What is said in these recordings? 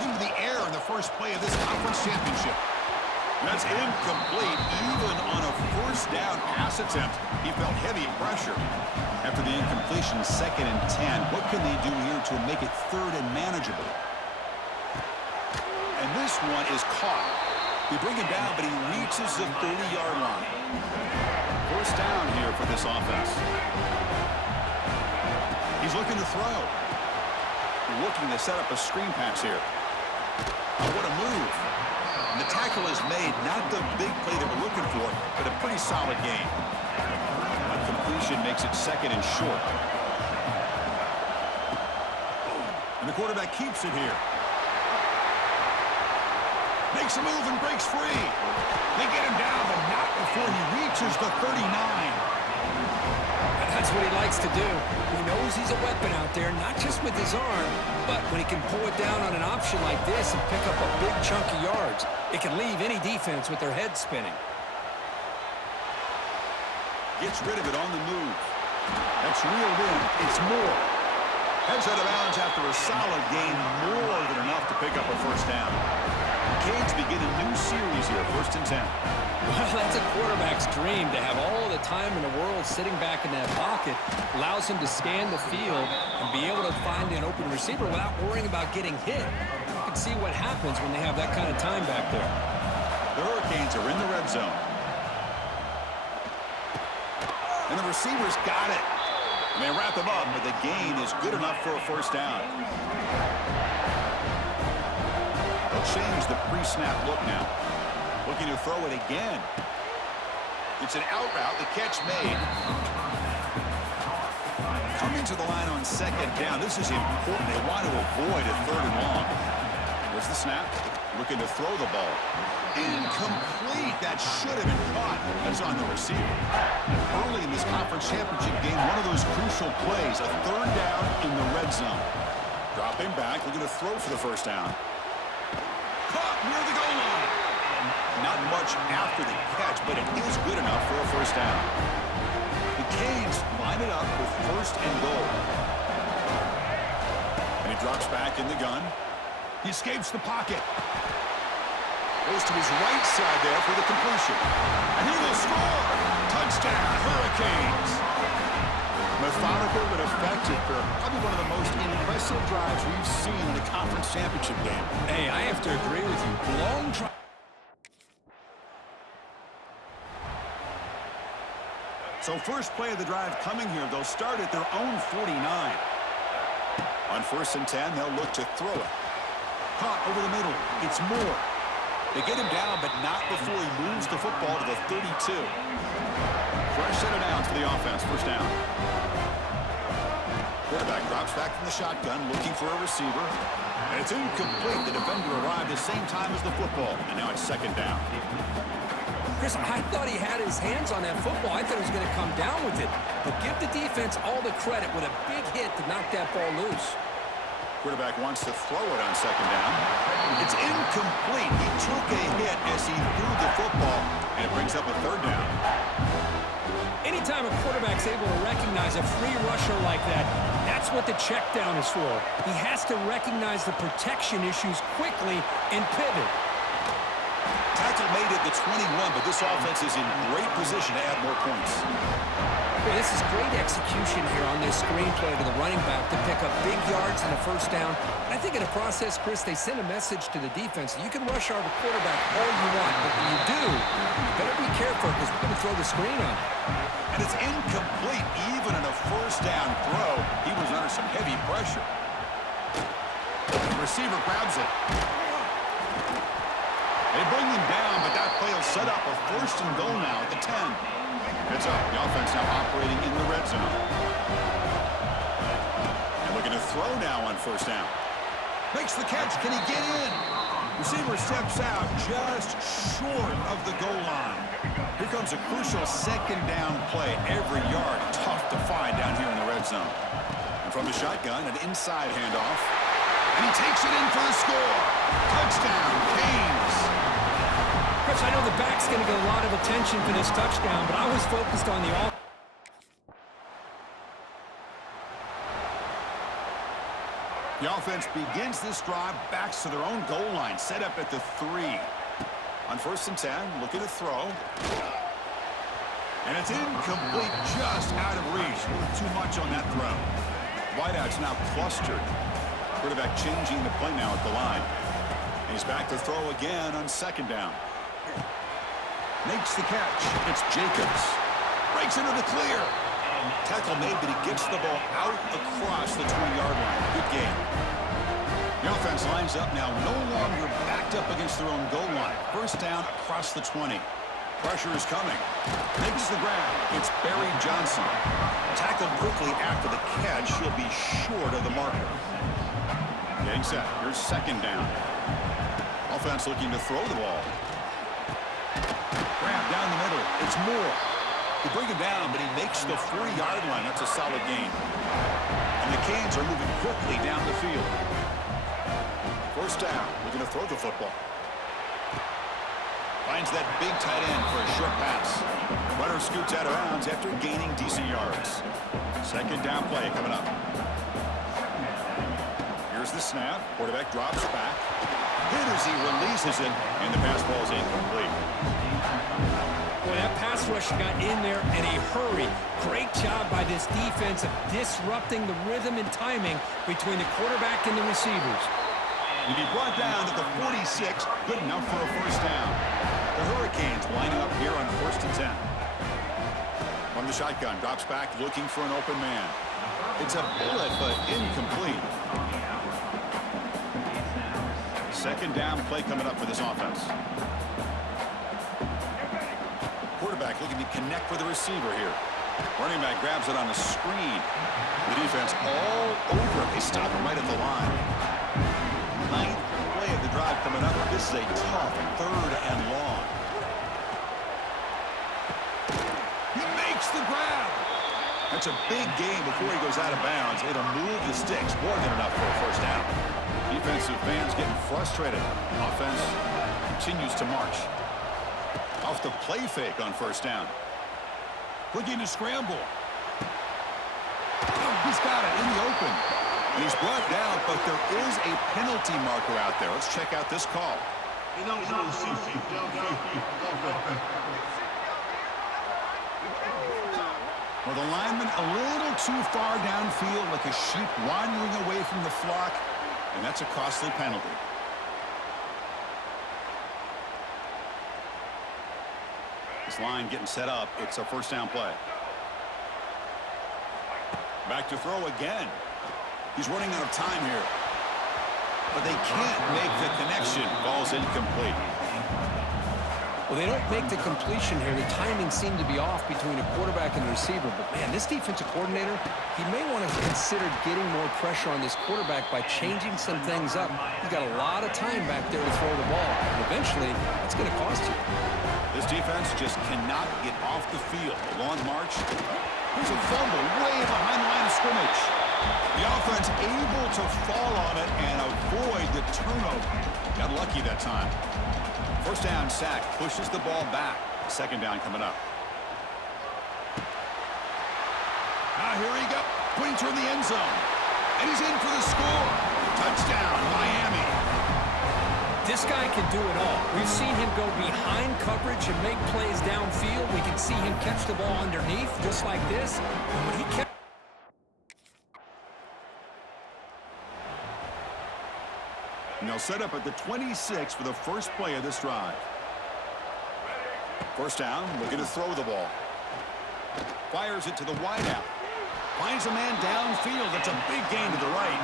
into the air in the first play of this conference championship. That's incomplete. Even on a first down pass attempt, he felt heavy pressure. After the incompletion, 2nd and 10. What can they do here to make it 3rd and manageable? And this one is caught. They bring him down, but he reaches the 30-yard line. First down here for this offense. He's looking to throw. Looking to set up a screen pass here. Oh, what a move. And the tackle is made, not the big play that we're looking for, but a pretty solid game. A completion makes it 2nd and short. And the quarterback keeps it here. Makes a move and breaks free. They get him down, but not before he reaches the 39. That's what he likes to do. He knows he's a weapon out there, not just with his arm, but when he can pull it down on an option like this and pick up a big chunk of yards, it can leave any defense with their head spinning. Gets rid of it on the move. That's reeled in. It's Moore. Heads out of bounds after a solid gain, more than enough to pick up a first down. Canes begin a new series here, 1st and 10. Well, that's a quarterback's dream to have all the time in the world sitting back in that pocket. Allows him to scan the field and be able to find an open receiver without worrying about getting hit. You can see what happens when they have that kind of time back there. The Hurricanes are in the red zone. And the receivers got it. And they wrap him up, but the gain is good enough for a first down. They'll change the pre-snap look now. Looking to throw it again. It's an out route. The catch made. Coming to the line on 2nd down. This is important. They want to avoid a 3rd and long. There's the snap. Looking to throw the ball. Incomplete. That should have been caught. That's on the receiver. Early in this conference championship game, one of those crucial plays. A 3rd down in the red zone. Dropping back. Looking to throw for the first down. Caught near the goal line. Not much after the catch, but it is good enough for a first down. The Canes line it up with 1st and goal. And he drops back in the gun. He escapes the pocket. Goes to his right side there for the completion. And he will score! Touchdown, Hurricanes! Methodical but effective for probably one of the most impressive drives we've seen in a conference championship game. Hey, I have to agree with you. Long try. So first play of the drive coming here. They'll start at their own 49. On 1st and 10, they'll look to throw it. Caught over the middle. It's Moore. They get him down, but not before he moves the football to the 32. Fresh set of downs for the offense. First down. Quarterback drops back from the shotgun, looking for a receiver. And it's incomplete. The defender arrived the same time as the football. And now it's 2nd down. Chris, I thought he had his hands on that football. I thought he was going to come down with it. But give the defense all the credit with a big hit to knock that ball loose. Quarterback wants to throw it on 2nd down. It's incomplete. He took a hit as he threw the football, and it brings up a 3rd down. Anytime a quarterback's able to recognize a free rusher like that, that's what the check down is for. He has to recognize the protection issues quickly and pivot. Tackle made at the 21, but this offense is in great position to add more points. Boy, this is great execution here on this screenplay to the running back to pick up big yards and a first down. I think in the process, Chris, they send a message to the defense. You can rush our quarterback all you want, but when you do, you better be careful because we're going to throw the screen on him. And it's incomplete. Even in a first down throw, he was under some heavy pressure. The receiver grabs it. They bring him down, but that play will set up a 1st and goal now at the 10. It's up. The offense now operating in the red zone. And looking to throw now on 1st down. Makes the catch. Can he get in? Receiver steps out just short of the goal line. Here comes a crucial 2nd down play. Every yard tough to find down here in the red zone. And from the shotgun, an inside handoff. And he takes it in for the score. Touchdown, Canes. Chris, I know the back's going to get a lot of attention for this touchdown, but I was focused on the offense. The offense begins this drive, backs to their own goal line, set up at the 3. On 1st and 10, looking to throw. And it's incomplete, just out of reach. Too much on that throw. Wideout's now clustered. Quarterback changing the play now at the line. And he's back to throw again on 2nd down. Makes the catch. It's Jacobs. Breaks into the clear. Tackle made, but he gets the ball out across the 20-yard line. Good game. The offense lines up now, no longer backed up against their own goal line. 1st down across the 20. Pressure is coming. Makes the grab. It's Barry Johnson. Tackled quickly after the catch. He'll be short of the marker. Getting set. Here's 2nd down. Offense looking to throw the ball. Grab down the middle. It's Moore. They bring him down, but he makes the 40-yard line. That's a solid gain. And the Canes are moving quickly down the field. 1st down. Looking to throw the football. Finds that big tight end for a short pass. Runner scoots out of bounds after gaining decent yards. 2nd down play coming up. Here's the snap. Quarterback drops back. Hit as he releases it, and the pass ball is incomplete. Boy, that pass rush got in there in a hurry. Great job by this defense of disrupting the rhythm and timing between the quarterback and the receivers. He'll be brought down to the 46. Good enough for a 1st down. The Hurricanes lining up here on 1st and 10. From the shotgun, drops back looking for an open man. It's a bullet, but incomplete. 2nd down play coming up for this offense. Quarterback looking to connect with the receiver here. Running back grabs it on the screen. The defense all over it. They stop him right at the line. 9th play of the drive coming up. This is a tough 3rd and long. He makes the grab. That's a big gain before he goes out of bounds. It'll move the sticks. More than enough for a 1st down. Defensive fans getting frustrated. Offense continues to march. Off the play fake on 1st down. Looking to scramble. Oh, he's got it in the open. And he's brought down, but there is a penalty marker out there. Let's check out this call. Well, the lineman a little too far downfield, like a sheep wandering away from the flock, and that's a costly penalty. This line getting set up. It's a 1st down play. Back to throw again. He's running out of time here. But they can't make the connection. Ball's incomplete. Well, they don't make the completion here. The timing seemed to be off between a quarterback and the receiver. But, man, this defensive coordinator, he may want to consider getting more pressure on this quarterback by changing some things up. He's got a lot of time back there to throw the ball. And eventually, it's going to cost you. This defense just cannot get off the field. A long march. Here's a fumble way behind the line of scrimmage. The offense able to fall on it and avoid the turnover. Got lucky that time. 1st down sack, pushes the ball back. 2nd down coming up. Now here he goes. Putting toward the end zone. And he's in for the score. Touchdown, Miami. This guy can do it all. We've seen him go behind coverage and make plays downfield. We can see him catch the ball underneath just like this. And when he catches And they'll set up at the 26 for the 1st play of this drive. 1st down, looking to throw the ball. Fires it to the wideout. Finds a man downfield. That's a big gain to the right.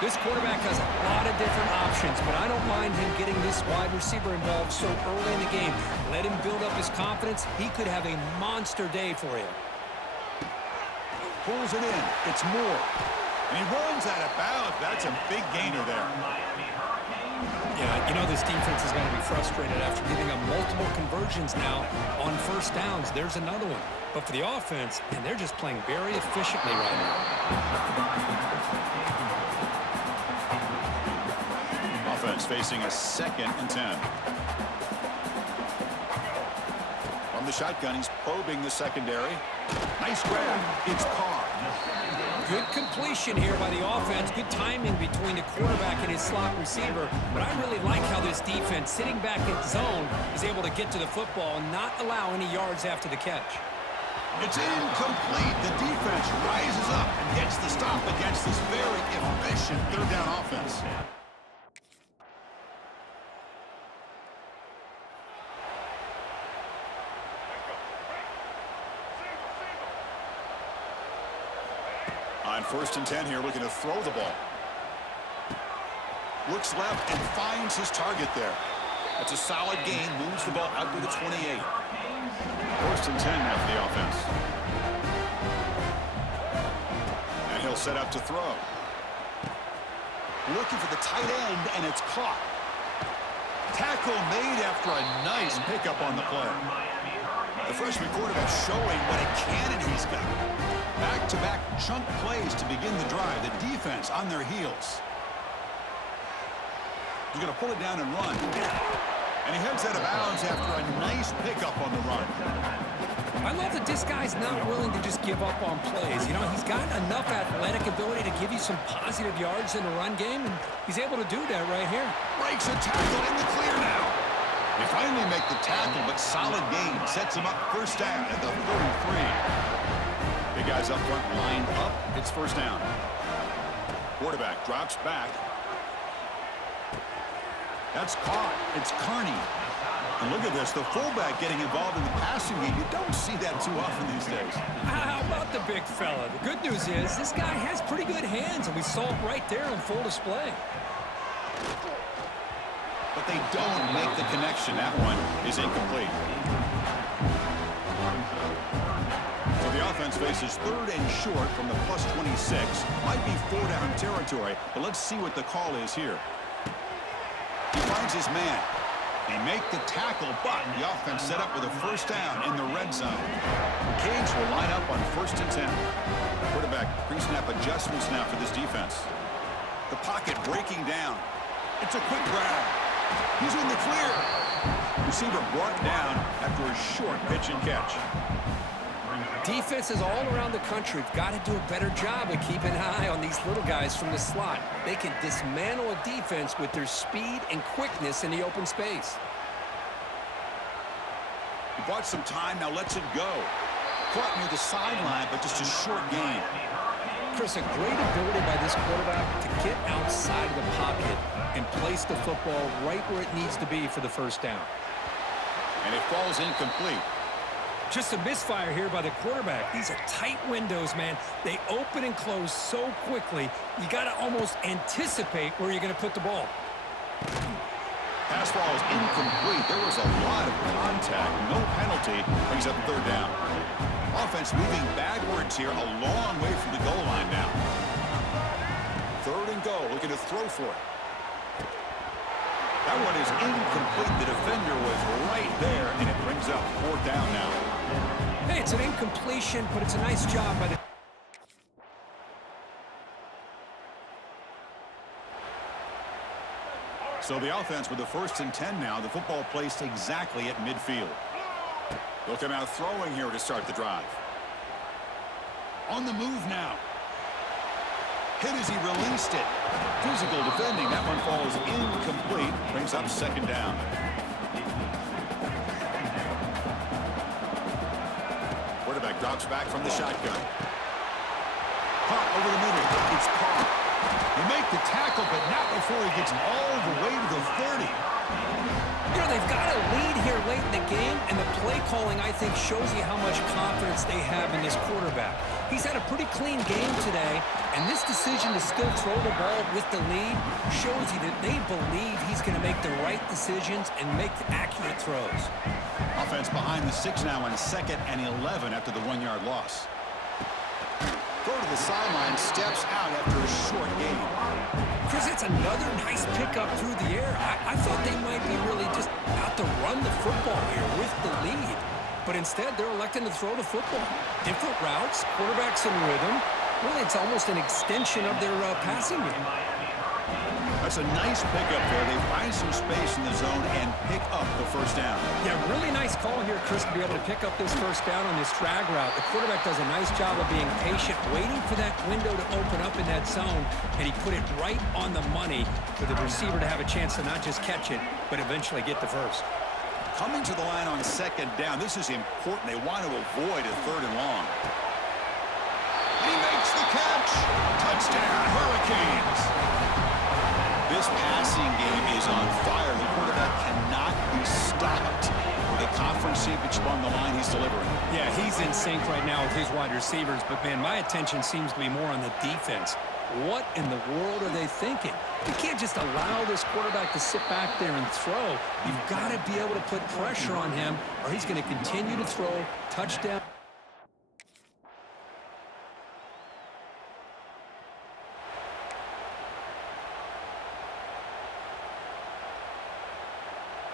This quarterback has a lot of different options, but I don't mind him getting this wide receiver involved so early in the game. Let him build up his confidence. He could have a monster day for him. Pulls it in. It's Moore. And he runs out of bounds. That's a big gainer there. Yeah, you know this defense is going to be frustrated after giving up multiple conversions now on 1st downs. There's another one. But for the offense, and they're just playing very efficiently right now. Offense facing a 2nd and 10. From the shotgun, he's probing the secondary. Nice grab. It's Carr. Good completion here by the offense. Good timing between the quarterback and his slot receiver. But I really like how this defense, sitting back in zone, is able to get to the football and not allow any yards after the catch. It's incomplete. The defense rises up and gets the stop against this very efficient third down offense. On 1st and 10 here, looking to throw the ball. Looks left and finds his target there. That's a solid gain. Moves the ball out to the 28. 1st and 10 now for the offense. And he'll set up to throw. Looking for the tight end, and it's caught. Tackle made after a nice pickup on the play. The freshman quarterback showing what a cannon he's got. Back-to-back chunk plays to begin the drive. The defense on their heels. He's going to pull it down and run. And he heads out of bounds after a nice pickup on the run. I love that this guy's not willing to just give up on plays. You know, he's got enough athletic ability to give you some positive yards in the run game, and he's able to do that right here. Breaks a tackle in the clear now. They finally make the tackle, but solid gain. Sets him up 1st down at the 33. Big guys up front lined up. It's 1st down. Quarterback drops back. That's caught. It's Carney. And look at this. The fullback getting involved in the passing game. You don't see that too often these days. How about the big fella? The good news is this guy has pretty good hands, and we saw it right there on full display. But they don't make the connection. That one is incomplete. So the offense faces 3rd and short from the +26. Might be 4-down territory, but let's see what the call is here. He finds his man. They make the tackle, but the offense set up with a 1st down in the red zone. The Canes will line up on 1st and 10. Quarterback pre-snap adjustments now for this defense. The pocket breaking down. It's a quick grab. He's in the clear. Receiver brought down after a short pitch and catch. Defenses all around the country have got to do a better job of keeping an eye on these little guys from the slot. They can dismantle a defense with their speed and quickness in the open space. He bought some time, now lets it go. Caught near the sideline, but just a short gain. Chris, a great ability by this quarterback to get outside of the pocket and place the football right where it needs to be for the 1st down. And it falls incomplete. Just a misfire here by the quarterback. These are tight windows, man. They open and close so quickly, you got to almost anticipate where you're going to put the ball. Pass ball is incomplete. There was a lot of contact. No penalty. Brings up 3rd down. Offense moving backwards here, a long way from the goal line now. 3rd and goal, looking to throw for it. That one is incomplete. The defender was right there, and it brings up 4th down now. Hey, it's an incompletion, but it's a nice job by the... So the offense with the 1st and 10 now. The football placed exactly at midfield. They'll come out throwing here to start the drive. On the move now. Hit as he released it. Physical defending. That one falls incomplete. Brings up 2nd down. Quarterback drops back from the shotgun. Caught over the middle. It's caught. They make the tackle, but not before he gets all the way to the 30. You know, they've got a lead here late in the game, and the play calling, I think, shows you how much confidence they have in this quarterback. He's had a pretty clean game today, and this decision to still throw the ball with the lead shows you that they believe he's going to make the right decisions and make accurate throws. Offense behind the 6 now on 2nd and 11 after the 1-yard loss. Throw to the sideline, steps out after a short gain. Chris, it's another nice pickup through the air. I thought they might be really just out to run the football here with the lead. But instead, they're electing to throw the football. Different routes, quarterbacks in rhythm. Really, it's almost an extension of their passing game. That's a nice pickup there. They find some space in the zone and pick up the 1st down. Yeah, Really nice call here, Chris, to be able to pick up this first down on this drag route. The quarterback does a nice job of being patient, waiting for that window to open up in that zone, and he put it right on the money for the receiver to have a chance to not just catch it, but eventually get the first. Coming to the line on second down, this is important. They want to avoid a third and long. He makes the catch. Touchdown, Hurricanes. This passing game is on fire. The quarterback cannot be stopped with a conference championship on the line he's delivering. Yeah, he's in sync right now with his wide receivers, but, man, my attention seems to be more on the defense. What in the world are they thinking? You can't just allow this quarterback to sit back there and throw. You've got to be able to put pressure on him, or he's going to continue to throw. Touchdown.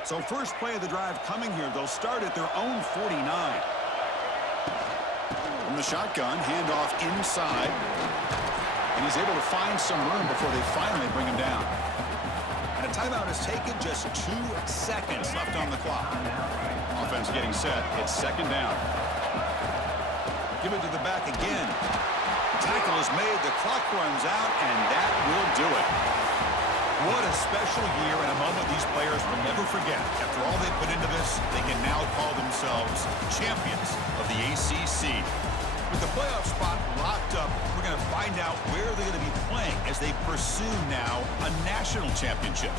So first play of the drive coming here. They'll start at their own 49. From the shotgun, handoff inside. And he's able to find some room before they finally bring him down. And a timeout is taken, just 2 seconds left on the clock. Offense getting set. It's second down. Give it to the back again. Tackle is made. The clock runs out, and that will do it. What a special year and a moment these players will never forget. After all they put into this, they can now call themselves champions of the ACC. With the playoff spot locked up, we're going to find out where they're going to be playing as they pursue now a national championship.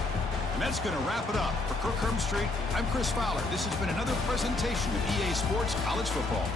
And that's going to wrap it up. For Kirk Hermstreet, I'm Chris Fowler. This has been another presentation of EA Sports College Football.